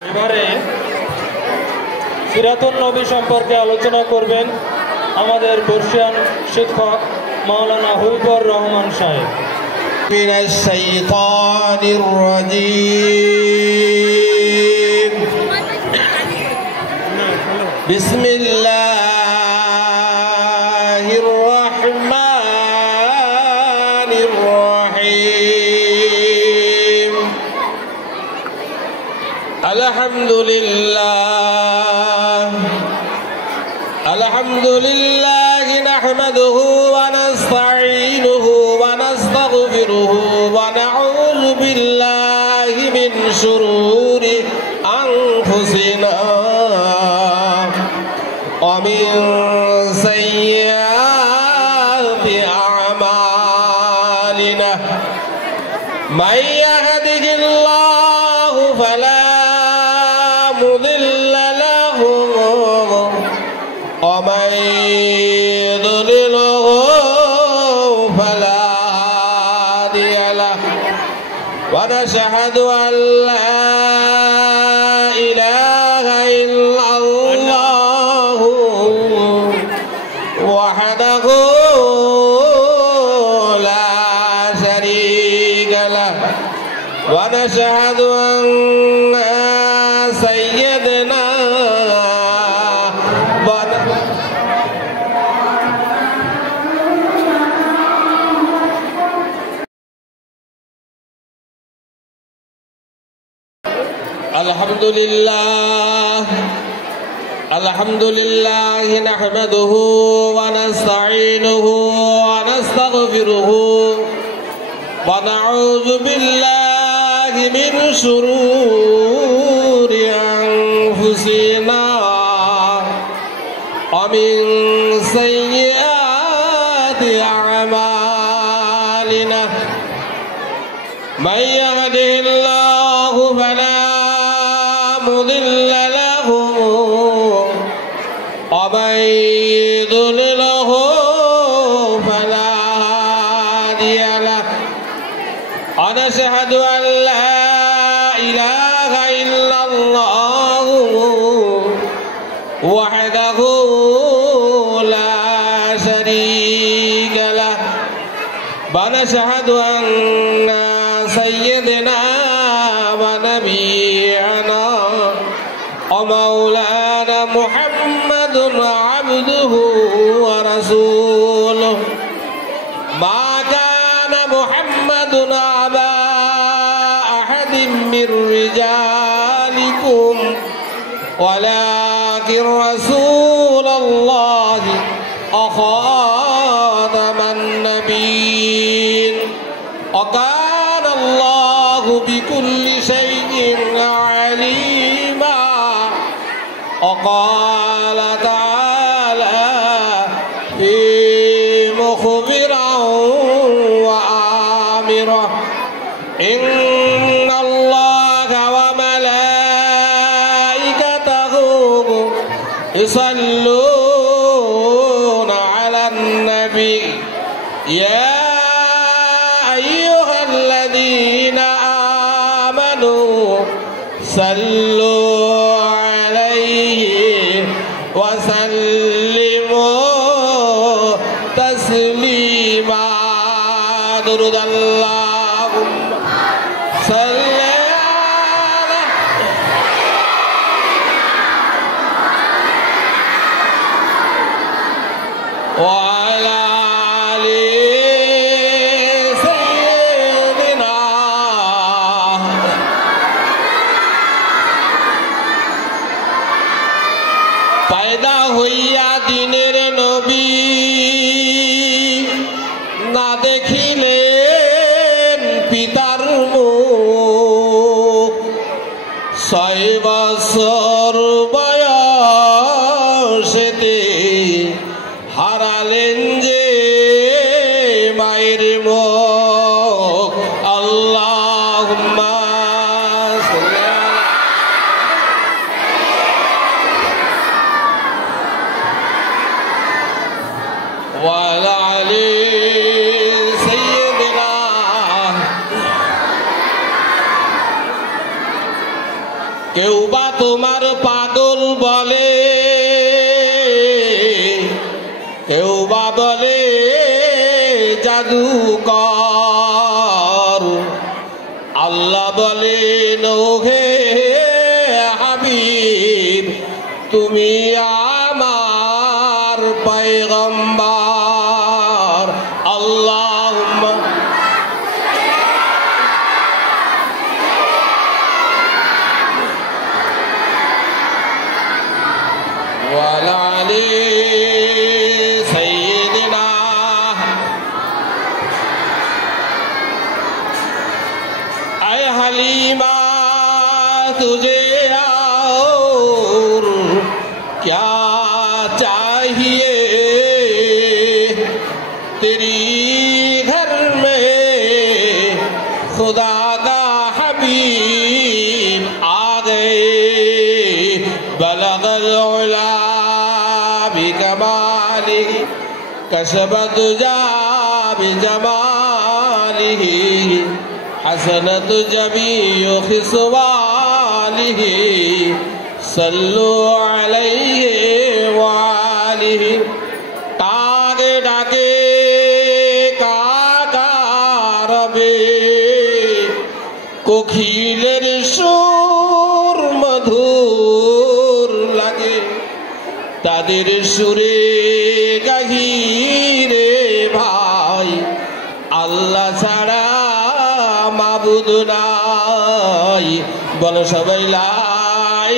এবারে সিরাতুন নবী সম্পর্কে আলোচনা করবেন আমাদের বর্ষিয়ান শিক্ষক মাওলানা হুইবুর রহমান সাহেব। মিনাশ শাইতানির রাজিম। বিসমিল্লাহির রহমানির রহিম। আলহামদুলিল্লাহ নাহমাদুহু ওয়া নাস্তাঈনুহু ওয়া নাস্তাগফিরুহু ওয়া নাউযু বিল্লাহি মিন শুরুরি আনফুসিনা ওয়া মিন সাইয়্যাতি আ'মালিনা। মান ইয়াহদিহিল্লাহু ফালা মুদিল্লা লাহু ওয়া মান يضلله فلا هادي له ونشهد أن لا إله إلا الله وحده لا شريك له ونشهد أن سيدنا الحمد لله نحمده ونستعينه ونستغفره ونعوذ بالله من شرور أنفسنا ومن سيئات أعمالنا. من يهده الله فلا مضل له ومن يضلله فلا هادي له ونشهد أن لا إله إلا الله وحده لا شريك له ونشهد أن سيدنا ونبينا ومولانا محمد عبده ورسوله. ما كان محمد أبا أحد من رجالكم ولكن رسول الله وخاتم النبيين وكان الله بكل شيء عليما. وقال تعالى في مخبرا وآمرا إن الله وملائكته يصلون على النبي يا أيها الذين آمنوا صلوا وسلموا تسليما. درود اللهم صل على وعلى آل سيدنا. पैदा হইয়া দিনের নবী না দেখিলেন পিতার মুখ। 6 বছর বয়সেতে হারালেন যে মায়ের মুখ। আল্লাহুম্মা وعلى آل سيدنا কেউ বা তোমার পাগল বলে, কেউ বা বলে জাদুকর। আল্লাহ বলেন ওহে হাবিব, তুমি আমার পয়গম্বর। আল্লাহুম্মা ওয়ালা আলি সাইয়্যিদিনা। আয় হালিমা तुझे और क्या चाहिए, तेरी घर में खुदा का हबीब आ गए। बलगल उला बिकमालिही कशबत जा बिजमालिही हसनत जबीउ खिसवालिही सल्लु अलैहि वालिही। तागे डाके काकारबे कोकिलेर सुर मधुर লাগে, তাদের সুরে গাহিরে ভাই আল্লাহ ছাড়া মাবুদ নাই। বলো সবাই লা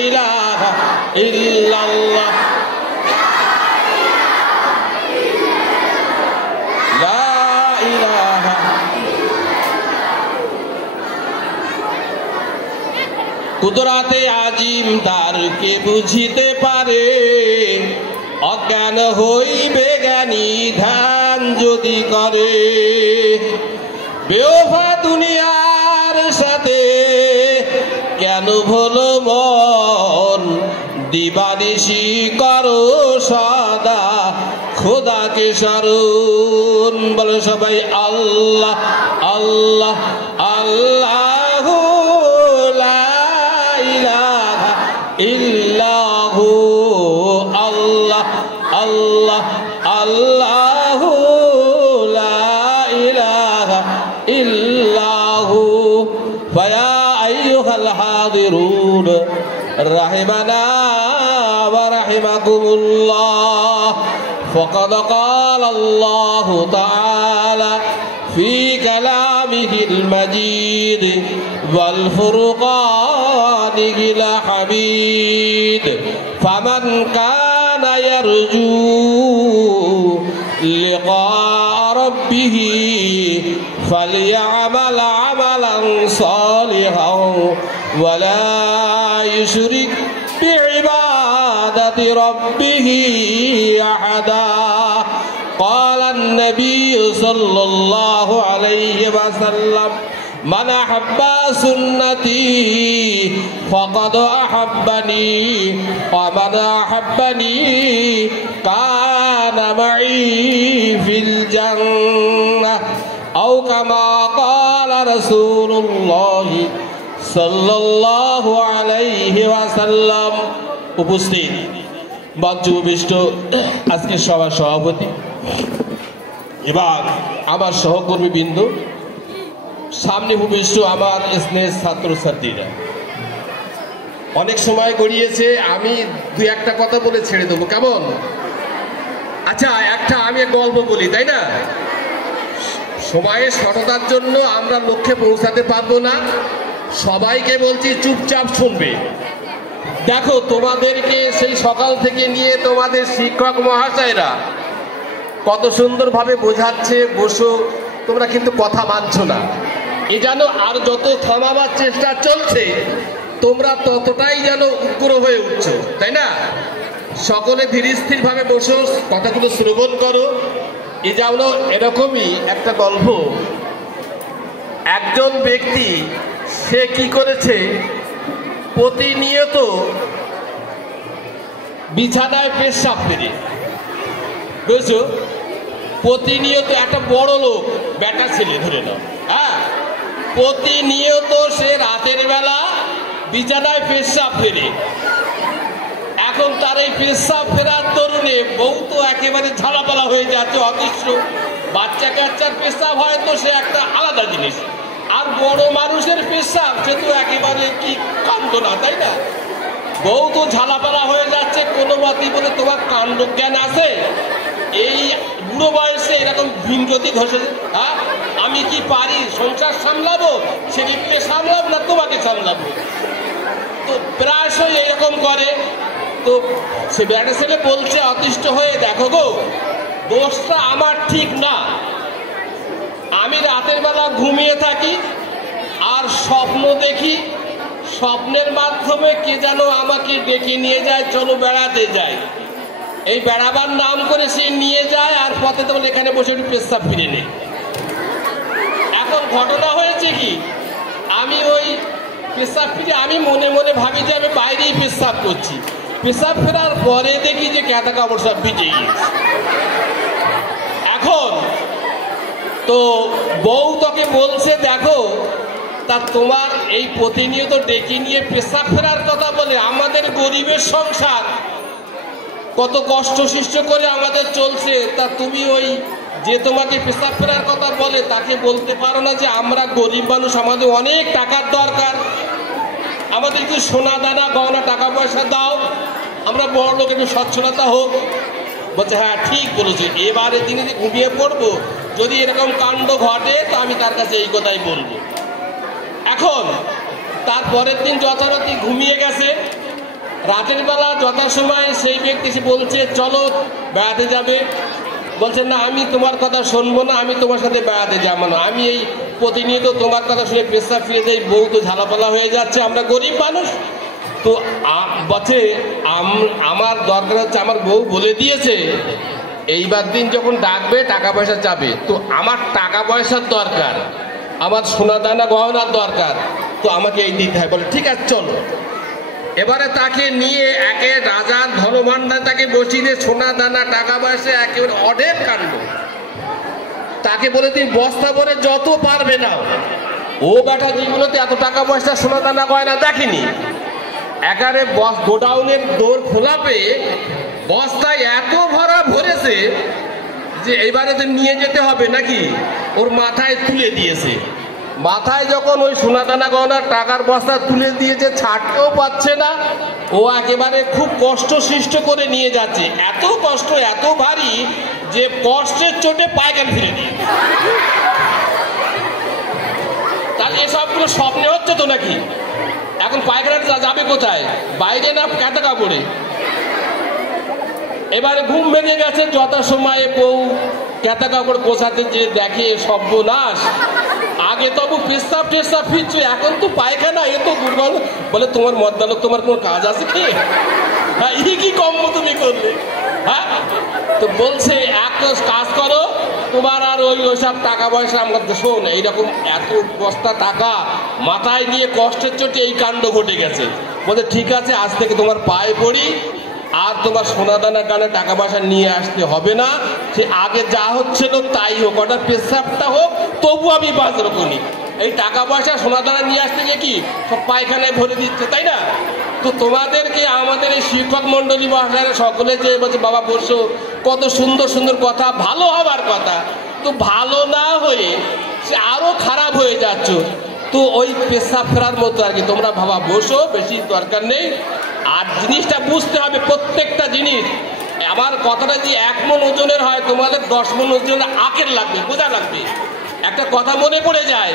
ইলাহা ইল্লাল্লাহ, লা ইলাহা। কুদরাতে আজিম তার কে বুঝিতে পারে, অজ্ঞান হইবে জ্ঞানী ধ্যান যদি করে। বেওফা দুনিয়ার সাথে কেন ভুলো মন, দিবানিশি করো সদা খোদাকে স্মরণ। বলো সবাই আল্লাহ আল্লাহ আল্লাহু লা ইলাহা ইল্লাহু। আল্লাহ আল্লাহ আল্লাহু লা ইলাহা ইল্লাহু। ফায়া আইয়ুহাল হাদিরুন রাহিমানা ওয়া রাহিমাকুমুল্লাহ। ফাকাদ ক্বালা আল্লাহু তাআলা ফি কালামিহিল মাজিদ ওয়াল ফুরকানিল হামিদ। ফামান কানা ইয়ারজু লিকা রাব্বিহি ফালইআমাল আমালান সালিহান ওয়া লা ইউশরিক বিইবাদাতি রাব্বিহি আহাদা। قال النبي صلى الله عليه وسلم من أحب سنتي فقد أحبني ومن أحبني كان معي في الجنة أو كما قال رسول الله صلى الله عليه وسلم। উপস্থিত মঞ্চবিষ্ট আজকের সভার সভাপতি, এবার আমার সহকর্মী বিন্দু, সামনে উপবিষ্ট আমার স্নেহের ছাত্রছাত্রীরা, অনেক সময় গড়িয়েছে, আমি দুই একটা কথা বলে ছেড়ে দেবো, কেমন? আচ্ছা, একটা আমি গল্প বলি, তাই না? সময়ের সততার জন্য আমরা লক্ষ্যে পৌঁছাতে পারবো না, সবাইকে বলছি চুপচাপ শুনবে। দেখো, তোমাদেরকে সেই সকাল থেকে নিয়ে তোমাদের শিক্ষক মহাশয়রা কত সুন্দরভাবে বোঝাচ্ছে, বসো, তোমরা কিন্তু কথা মানছো না। এ যেন আর যত থামাবার চেষ্টা চলছে, তোমরা ততটাই যেন উগ্র হয়ে উঠছো, তাই না? সকলে ধীর স্থির ভাবে বসো, কথাগুলো শ্রবণ করো। এ যেন এরকমই একটা গল্প। একজন ব্যক্তি, সে কি করেছে, প্রতিনিয়ত বিছানায় পেশাব ফেরে, বুঝছো? প্রতিনিয়ত, একটা বড় লোক, বেটা ছেলে ধরে নাও, হ্যাঁ, প্রতিনিয়ত সে রাতের বেলা বিছানায় পেশাব ফেরে। এখন তার এই পেশাব ফেরার দরুনে বউ তো একেবারে ঝালাপালা হয়ে যাচ্ছে, অদৃশ্য। বাচ্চা কাচ্চার পেশাব হয়তো সে একটা আলাদা জিনিস, আর বড় মানুষের পেশাব সে তো একেবারে কি কাণ্ড না, তাই না? বউ তো ঝালাপালা হয়ে যাচ্ছে, কোনো মতেই বলে তোমার কাণ্ড জ্ঞান আছে? এই বুড়ো বয়সে এরকম ভিনগতি ঘষে, হ্যাঁ আমি কি পারি সংসার সামলাবো, ছেলেকে সামলাবো না তোমাকে সামলাবো? তো প্রায়শই এরকম করে। তো সে ব্যাটা ছেলে বলছে অতিষ্ঠ হয়ে, দেখো গো, দোষটা আমার ঠিক না। আমি রাতের বেলা ঘুমিয়ে থাকি আর স্বপ্ন দেখি, স্বপ্নের মাধ্যমে কে যেন আমাকে ডেকে নিয়ে যায়, চলো বেড়াতে যাই। এই বেড়াবার নাম করে সে নিয়ে যায়, আর পথে তো এখানে বসে একটু পেশাব ফিরে নেই। এখন ঘটনা হয়েছে কি, আমি ওই পেশাব ফিরে আমি মনে মনে ভাবি যে আমি বাইরেই পেশাব করছি। পেশাব ফেরার পরে দেখি যে ক্যাটা কাপড় সব ভিজে গিয়েছে। এখন তো বউ তোকে বলছে, দেখো তা তোমার এই প্রতিনিয়ত ডেকে নিয়ে পেশাব ফেরার কথা বলে, আমাদের গরিবের সংসার কত কষ্ট সৃষ্ট করে আমাদের চলছে, তা তুমি ওই যে তোমাকে পেশাব ফেরার কথা বলে তাকে বলতে পারো না যে আমরা গরিব মানুষ, আমাদের অনেক টাকার দরকার, আমাদের একটু সোনা দানা গহনা টাকা পয়সা দাও, আমরা বড় লোক একটু সচ্ছলতা হোক। বলছে হ্যাঁ ঠিক বলেছি, এবারে দিনে যে ঘুমিয়ে পড়বো, যদি এরকম কাণ্ড ঘটে তো আমি তার কাছে এই কথাই বলবো। এখন তারপরের দিন যথারীতি ঘুমিয়ে গেছে। রাতের বেলা যথাসময় সেই ব্যক্তি এসে বলছে চলো বেড়াতে যাবে। বলছে না, আমি তোমার কথা শুনবো না, আমি তোমার সাথে বেড়াতে যাবো না, আমি এই প্রতিনিয়ত তোমার কথা শুনে পেশাব ফিরে যাই, বউ তো ঝালাপালা হয়ে যাচ্ছে, আমরা গরিব মানুষ। তো বলছে আমার দরকার হচ্ছে, আমার বউ বলে দিয়েছে এইবার দিন যখন ডাকবে টাকা পয়সা চাবে, তো আমার টাকা পয়সার দরকার, আমার সোনা দানা গহনার দরকার, তো আমাকে এই দিতে হয়। বলে ঠিক আছে চলো। এবারে তাকে নিয়ে একে রাজার ধনভাণ্ডার তাকে বসিয়ে সোনা দানা টাকা পয়সা একেবারে অঢেল কাণ্ড। তাকে বলে তুমি বস্তা ভরে যত পারবে না। ও বেটা জীবনতে এত টাকা পয়সা সোনা দানা গয়না দেখেনি। একারে গোডাউনের দোর খোলা পেয়ে বস্তায় এত ভরা ভরেছে যে এইবারে তো নিয়ে যেতে হবে নাকি, ওর মাথায় তুলে দিয়েছে। মাথায় যখন ওই সোনা দানা গহনার টাকার বস্তা তুলে দিয়েছে, ছাড়তেও পাচ্ছে না, ও একেবারে খুব কষ্ট সৃষ্ট করে নিয়ে যাচ্ছে। এত কষ্ট, এত ভারী যে কষ্টের চোটে পায়খানা ফিরে দিয়ে। তাহলে এসবগুলো স্বপ্নে হচ্ছে তো নাকি? এখন পায়খানাটা যাবে কোথায়, বাইরে না ক্যাটা কাপড়ে? এবারে ঘুম ভেঙে গেছে, যথাসময়ে বউ ক্যাটা কাপড় পোছাতে যে দেখে সর্বনাশ, আগে তবু পেশাব টেশাব ফিরছে, এখন তো পায়খানা, এ তো দুর্বল। বলে তোমার মদ্দালোক, তোমার কোনো কাজ আছে কি? হ্যাঁ, ই কি কম্ম তুমি করলে? হ্যাঁ, তো বলছে এক কাজ করো, তোমার আর ওইসব টাকা পয়সা আমরা শোন, এইরকম এত বস্তা টাকা মাথায় নিয়ে কষ্টের চোটে এই কাণ্ড ঘটে গেছে। বলছে ঠিক আছে, আজ থেকে তোমার পায়ে পড়ি, আর তোমার সোনা দানা কানে টাকা পয়সা নিয়ে আসতে হবে না, সে আগে যা হচ্ছিল তাই হোক, ওটা পেশাবটা হোক, তবু আমি বাঁচব করি। এই টাকা পয়সা সোনা দানা নিয়ে আসতে গিয়ে কি সব পায়খানায় ভরে দিচ্ছে, তাই না? তো তোমাদেরকে আমাদের এই শিক্ষক মন্ডলী মহাশয়রা সকলে যে বলছে বাবা বসো, কত সুন্দর সুন্দর কথা, ভালো হবার কথা, তো ভালো না হয়ে সে আরো খারাপ হয়ে যাচ্ছ। তো ওই পেশাব ফেরার মতো আর কি, তোমরা বাবা বসো, বেশি দরকার নেই। আর জিনিসটা বুঝতে হবে, প্রত্যেকটা জিনিস, আমার কথাটা যে 1 মণ ওজনের হয়, তোমাদের 10 মণ ওজনের আখের লাগবে, বোঝা লাগবে। একটা কথা মনে পড়ে যায়,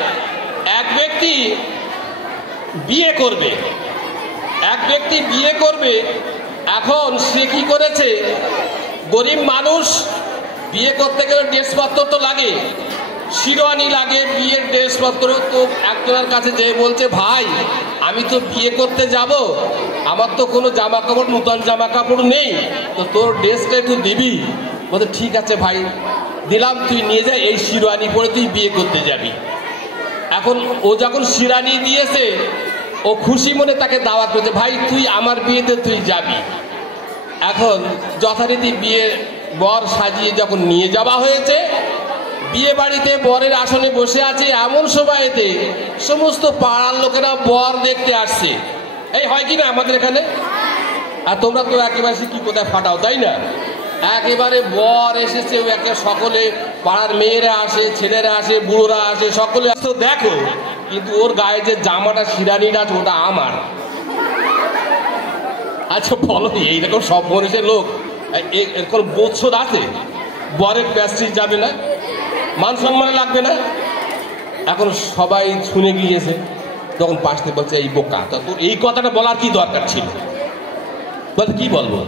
এক ব্যক্তি বিয়ে করবে, এখন সে কি করেছে, গরিব মানুষ, বিয়ে করতে গেলে ড্রেসপত্র তো লাগে, শিরোয়ানি লাগে, বিয়ের ড্রেসপত্র। তো একজনের কাছে যেয়ে বলছে ভাই আমি তো বিয়ে করতে যাব, আমার তো কোনো জামা কাপড়, নূতন জামা কাপড় নেই, তো তোর ড্রেসটা একটু দিবি? বলতে ঠিক আছে ভাই দিলাম, তুই নিয়ে যা, এই শিরোয়ানি পরে তুই বিয়ে করতে যাবি। এখন ও যখন শিরানি দিয়েছে, ও খুশি মনে তাকে দাওয়াত করেছে, ভাই তুই আমার বিয়েতে তুই যাবি। এখন যথারীতি বিয়ের বর সাজিয়ে যখন নিয়ে যাওয়া হয়েছে, বিয়ে বাড়িতে বরের আসনে বসে আছে, এমন সময়তে সমস্ত পাড়ার লোকেরা বর দেখতে আসছে। এই হয় কি না আমাদের এখানে? আর তোমরা তো একেবারে কি কোথায় ফাটাও, তাই না? একেবারে বর এসেছে, একে সকলে পাড়ার মেয়েরা আসে, ছেলেরা আসে, বুড়োরা আসে, সকলে তো দেখো, কিন্তু ওর গায়ে যে জামাটা শিরানিটা আছে ওটা আমার। আচ্ছা বলো, এইরকম সব মানুষের লোক এরকম বোধশোধ আছে? বরের প্যাস্ট্রিজ যাবে না, মান সম্মানে লাগবে না? এখন সবাই শুনে গিয়েছে, তখন পাশে বলছে এই বোকা, তো তোর এই কথাটা বলার কি দরকার ছিল? বলতে কি বলবো,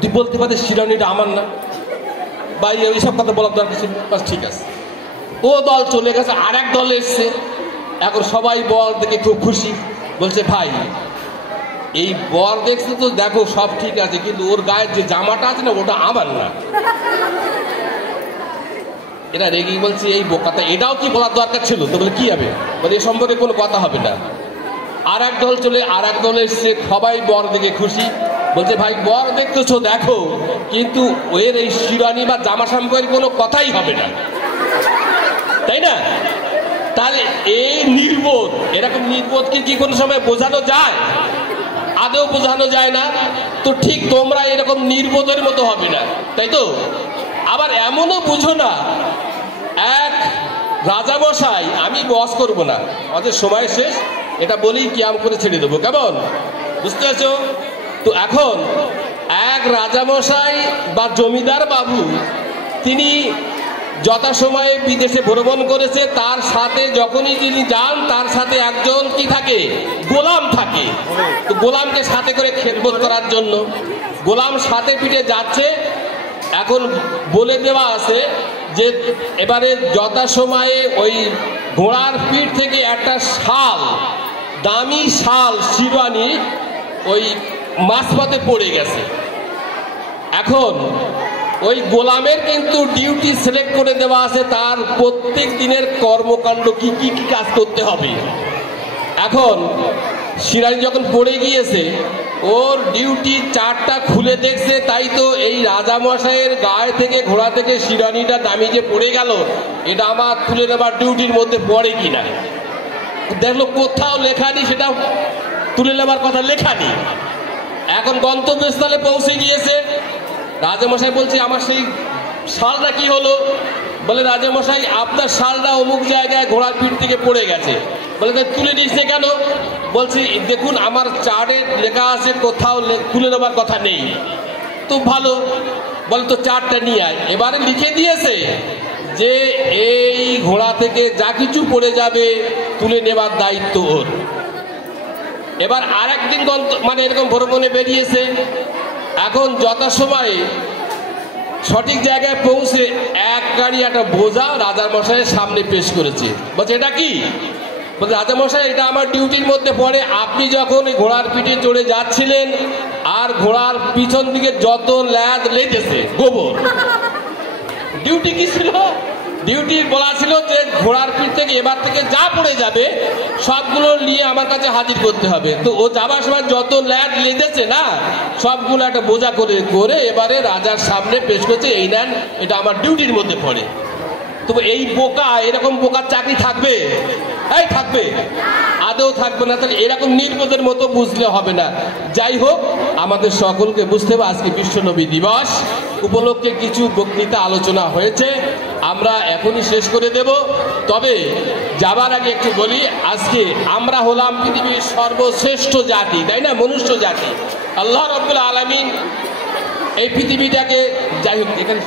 তুই বলতে পারছিস শিরানিটা আমার না, বা এইসব কথা বলার দরকার ছিল? বাস ঠিক আছে। ও দল চলে গেছে, আর এক দল এসছে। এখন সবাই বর দেখে খুব খুশি, বলছে ভাই এই বর দেখছে তো দেখো সব ঠিক আছে, কিন্তু ওর গায়ের যে জামাটা আছে না ওটা আমার না। এরা রেগে বলছে এই বোকাটা, এটাও কি বলার দরকার ছিল? তো বলে কি হবে, বলে এ সম্পর্কে কোনো কথা হবে না। আর এক দল চলে, আর এক দল এসছে, সবাই বর দেখে খুশি, বলছে ভাই বর দেখতেছো দেখো, কিন্তু ওর এই শিরানি বা জামা সম্পর্কে কোনো কথাই হবে না, তাই না? তাহলে এই নির্বোধ, এরকম নির্বোধকে কি কোনো সময় বোঝানো যায়? আদৌ বোঝানো যায় না। তো ঠিক তোমরা এরকম নির্বোধের মতো হবে না, তাই তো? আবার এমনও বুঝো না, এক রাজামশাই, আমি বস করব না, আমাদের সময় শেষ, এটা বলেই কিয়াম করে ছেড়ে দেবো, কেমন? বুঝতে পারছো তো? এখন এক রাজামশাই বা জমিদার বাবু, তিনি যথাসময়ে বিদেশে ভ্রমণ করেছে, তার সাথে যখনই তিনি যান তার সাথে একজন কি থাকে, গোলাম থাকে। তো গোলামকে সাথে করে খেদমত করার জন্য গোলাম সাথে পিঠে যাচ্ছে। এখন বলে দেওয়া আছে যে এবারে যথাসময়ে ওই ঘোড়ার পিঠ থেকে একটা শাল, দামি শাল শিরানি ওই মাঝপথে পড়ে গেছে। এখন ওই গোলামের কিন্তু ডিউটি সিলেক্ট করে দেওয়া আছে, তার প্রত্যেক দিনের কর্মকাণ্ড কি কি কি কাজ করতে হবে। এখন শিরানি যখন পড়ে গিয়েছে, ওর ডিউটি চারটা খুলে দেখছে, তাই তো এই রাজামশাইয়ের গায়ে থেকে ঘোড়া থেকে শিরানিটা দামি যে পড়ে গেল, এটা আমার তুলে নেবার ডিউটির মধ্যে পড়ে কিনা। দেখলো কোথাও লেখা নেই, সেটা তুলে নেবার কথা লেখা নেই। এখন গন্তব্যস্থলে পৌঁছে গিয়েছে, রাজামশাই বলছে আমার সেই শালটা কি হলো? বলে রাজামশাই আপনার শালটা অমুক জায়গায় ঘোড়ার পিঠ থেকে পড়ে গেছে। বলে তুলে নিচ্ছে কেন? বলছি দেখুন আমার চার্টে লেখা আছে কোথাও তুলে নেবার কথা নেই। তো ভালো, বলে তো চার্টটা নিয়ে আয়। এবারে লিখে দিয়েছে যে এই ঘোড়া থেকে যা কিছু পড়ে যাবে তুলে নেবার দায়িত্ব ওর। এবার আর একদিন মানে এরকম ভ্রমণে বেরিয়েছে। এখন যথাসময়ে সঠিক জায়গায় পৌঁছে এক গাড়ি একটা বোঝা রাজার মশাইয়ের সামনে পেশ করেছে। বলছে এটা কি? বলছে রাজামশাই এটা আমার ডিউটির মধ্যে পড়ে। আপনি যখন এই ঘোড়ার পিঠে চড়ে যাচ্ছিলেন আর ঘোড়ার পিছন দিকে যত ল্যাদ লেগেছে গোবর, ডিউটি কি ছিল? ডিউটি বলা ছিল যে ঘোড়ার পিঠ থেকে এবার থেকে যা পড়ে যাবে সবগুলো নিয়ে আমার কাছে হাজির করতে হবে। তো ও যাবার সময় যত ল্যাদ লেগেছে না সবগুলো একটা বোঝা করে করে এবারে রাজার সামনে পেশ করছে, এই নেন এটা আমার ডিউটির মধ্যে পড়ে। তো এই বোকা, এরকম বোকার চাকরি থাকবে? এই থাকবে? আদৌ থাকবে না। তাহলে এরকম নির্বোধের মতো বুঝলে হবে না। যাই হোক, আমাদের সকলকে বুঝতে হবে আজকে বিশ্ব নবী দিবস উপলক্ষে কিছু বক্তৃতা আলোচনা হয়েছে, আমরা এখনই শেষ করে দেব। তবে যাবার আগে একটু বলি, আজকে আমরা হলাম পৃথিবীর সর্বশ্রেষ্ঠ জাতি, তাই না? মনুষ্য জাতি। আল্লাহ রাব্বুল আলামিন এই পৃথিবীটাকে, যাই হোক এখানে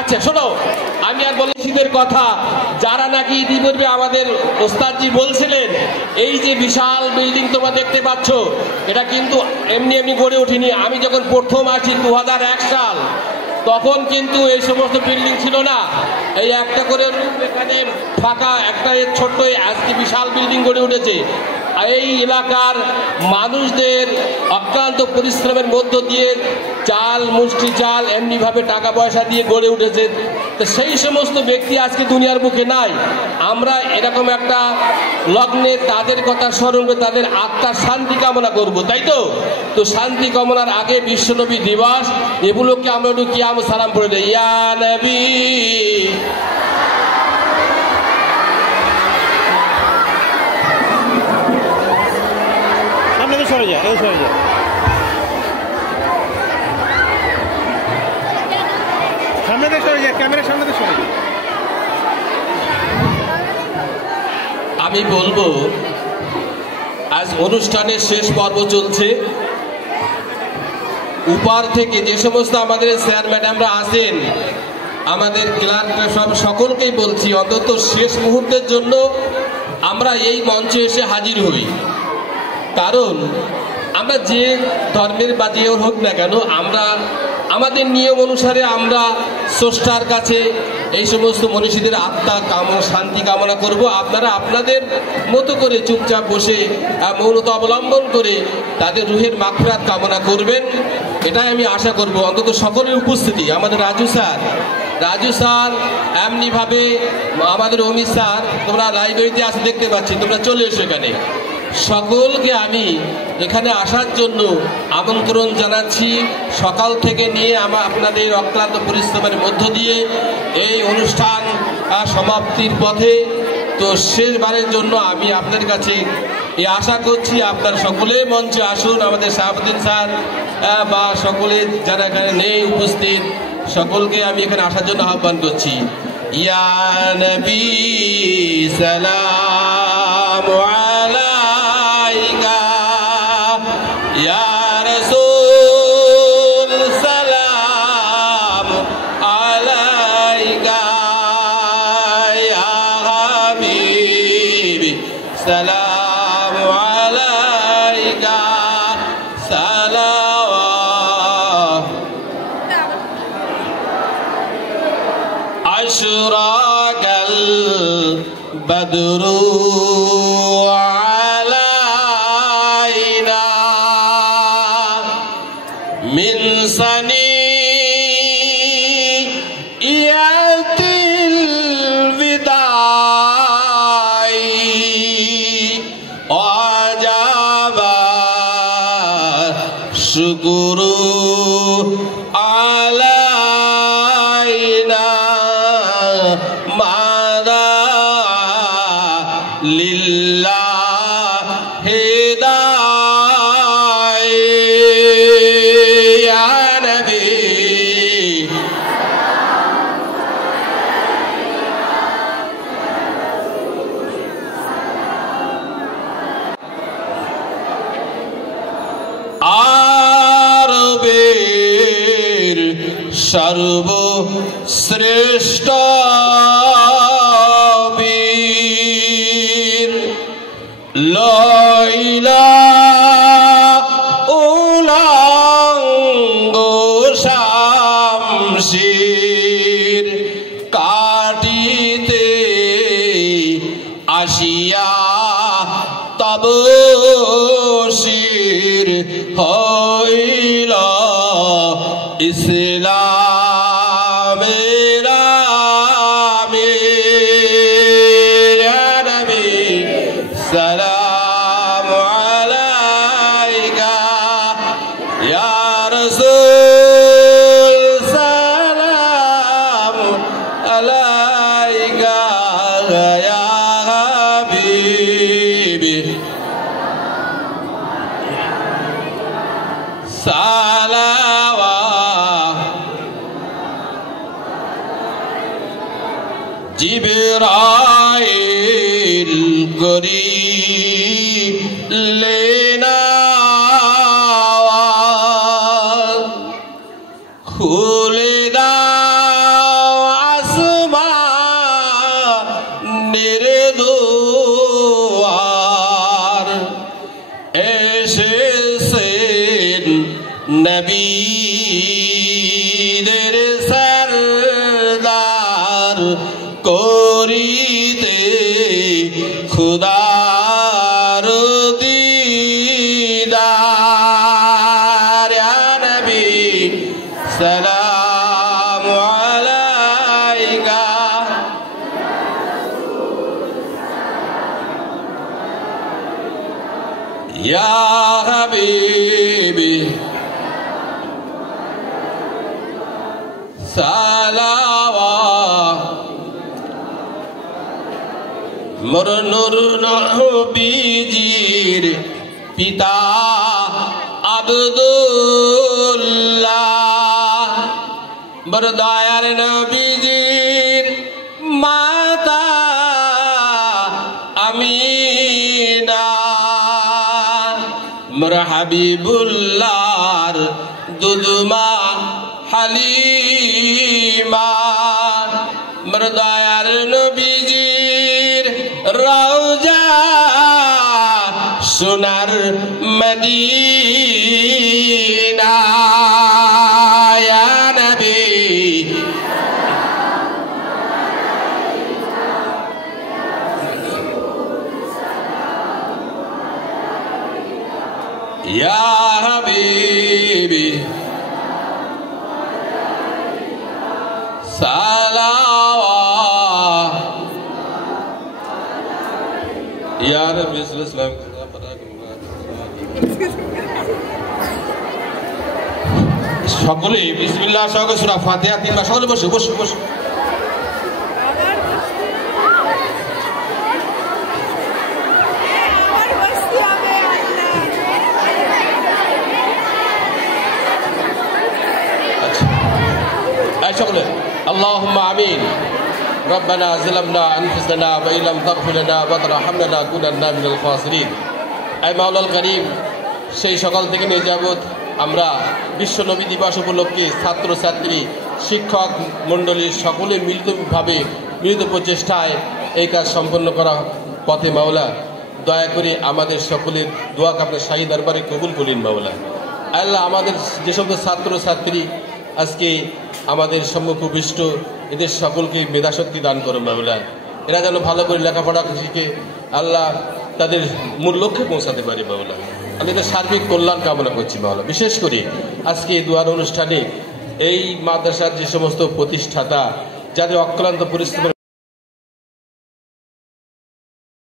আচ্ছা শোনো, আমি আর বলি শীতের কথা, যারা নাকি ইতিপূর্বে আমাদের ওস্তাদজি বলছিলেন এই যে বিশাল বিল্ডিং তোমরা দেখতে পাচ্ছ, এটা কিন্তু এমনি এমনি গড়ে ওঠেনি। আমি যখন প্রথম আসি 2001 সাল, তখন কিন্তু এই সমস্ত বিল্ডিং ছিল না। এই একটা করে রুম এখানে ফাঁকা, একটা ছোট্ট, আজকে বিশাল বিল্ডিং গড়ে উঠেছে। এই এলাকার মানুষদের অক্লান্ত পরিশ্রমের মধ্য দিয়ে চাল, মুষ্টি চাল, এমনিভাবে টাকা পয়সা দিয়ে গড়ে উঠেছে। তো সেই সমস্ত ব্যক্তি আজকে দুনিয়ার বুকে নাই। আমরা এরকম একটা লগ্নে তাদের কথা স্মরণ করে তাদের আত্মার শান্তি কামনা করব, তাই তো? তো শান্তি কামনার আগে বিশ্বনবী দিবস, এগুলোকে আমরা একটু কিয়াম সালাম পড়ে দেই। ইয়া নবী সরে যা, এই সরে যা। সামনে থেকে সরে যা, ক্যামেরার সামনে থেকে সরে যা। আমি বলবো আজ অনুষ্ঠানের শেষ পর্ব চলছে। উপর থেকে যে সমস্ত আমাদের স্যার ম্যাডামরা আসেন, আমাদের ক্লার্ক সব সকলকেই বলছি অন্তত শেষ মুহূর্তের জন্য আমরা এই মঞ্চে এসে হাজির হই। কারণ আমরা যে ধর্মের বা যে হোক না কেন, আমরা আমাদের নিয়ম অনুসারে আমরা স্রষ্টার কাছে এই সমস্ত মনীষীদের আত্মা কামনা শান্তি কামনা করব। আপনারা আপনাদের মতো করে চুপচাপ বসে মৌনতা অবলম্বন করে তাদের রুহের মাগফিরাত কামনা করবেন, এটাই আমি আশা করব। অন্তত সকলের উপস্থিতি, আমাদের রাজু স্যার এমনিভাবে, আমাদের অমিত স্যার, তোমরা লাইব্রেরিতে আসে দেখতে পাচ্ছি, তোমরা চলে এসো এখানে। সকলকে আমি এখানে আসার জন্য আমন্ত্রণ জানাচ্ছি। সকাল থেকে নিয়ে আপনাদের অক্লান্ত পরিশ্রমের মধ্য দিয়ে এই অনুষ্ঠান সমাপ্তির পথে, তো শেষবারের জন্য আমি আপনাদের কাছে এই আশা করছি আপনারা সকলে মঞ্চে আসুন। আমাদের শাহাবুদ্দিন স্যার বা সকলে যারা এখানে নেই উপস্থিত, সকলকে আমি এখানে আসার জন্য আহ্বান করছি। ইয়া নবী সালাম আলাইকা, ইয়া রাসূল সালাম আলাইকা, ইয়া হাবিব সালাম আলাইকা, সালাওয়াত আশরাকাল বদরু আলাইনা মিন সানিয়াতিল বিদাই ওয়াজাবা শুকরু আলাইনা মাদা লিল্লাহি দাই ইয়া নবী আরবের সর্বশ্রেষ্ঠ বীর লইলা উলাঙ্গ শামশির কাটিতে আসিয়া তব শির হইল ইসলামের আমির। ইয়া নবী সালাম আলাইকা, ইয়া রাসূল সালাম আলাইকা, ইয়া হাবিব সালাওয়াত। জিবরাইল করিলেন আওয়াজ, খুলে দাও আসমানের দুয়ার, এসেছেন নবীদের সরদার করিতে খুদার দিদার। ইয়া নবী সালাম আলাইকা, ইয়া হাবিবি সালাওয়াত। মোর নূর নবীজির পিতা আব্দুল্লাহ বড় দয়ার নবীজির মাতা আমিনা মোর হাবিবুল্লাহর দুদুমা হালিমা মোর দয়ার নবীজির রওজা সোনার মদিনা ইয়া নবী ইয়া হাবিবি সালাওয়াত ইয়া নবী সাল্লাল্লাহু আলাইহি সকলে বিসমিল্লাহ সহকারে সূরা ফাতিহা তিনবার সকলে বসে বসে বসে সকলে আল্লাহুম্মা আমিন রব্বানা যালামনা আনফুসানা ওয়া ইল্লাম তাগফির লানা ওয়া তারহামনা লাকুনান্না মিনাল খাসিরিন। আয় মাওলাল কারীম, সেই সকাল থেকে নিয়ে যাবত আমরা বিশ্ব নবী দিবস উপলক্ষে ছাত্রছাত্রী শিক্ষক মণ্ডলীর সকলে মিলিত প্রচেষ্টায় এই কাজ সম্পন্ন করা পথে মাওলা দয়া করে আমাদের সকলের দোয়াকে আপনার শাহী দরবারে কবুল করলেন মাওলা। আল্লাহ আমাদের যে সমস্ত ছাত্রছাত্রী আজকে আমাদের সম্মুখবিষ্ট এদের সকলকে মেধাশক্তি দান করো মাওলা। এরা যেন ভালো করে লেখাপড়া শিখে আল্লাহ তাদের মূল লক্ষ্যে পৌঁছাতে পারে মাওলা। আমি এদের সার্বিক কল্যাণ কামনা করছি মাওলা। বিশেষ করে আজকে এই দোয়ার অনুষ্ঠানে এই মাদ্রাসার যে সমস্ত প্রতিষ্ঠাতা যাদের অক্লান্ত পরিশ্রমের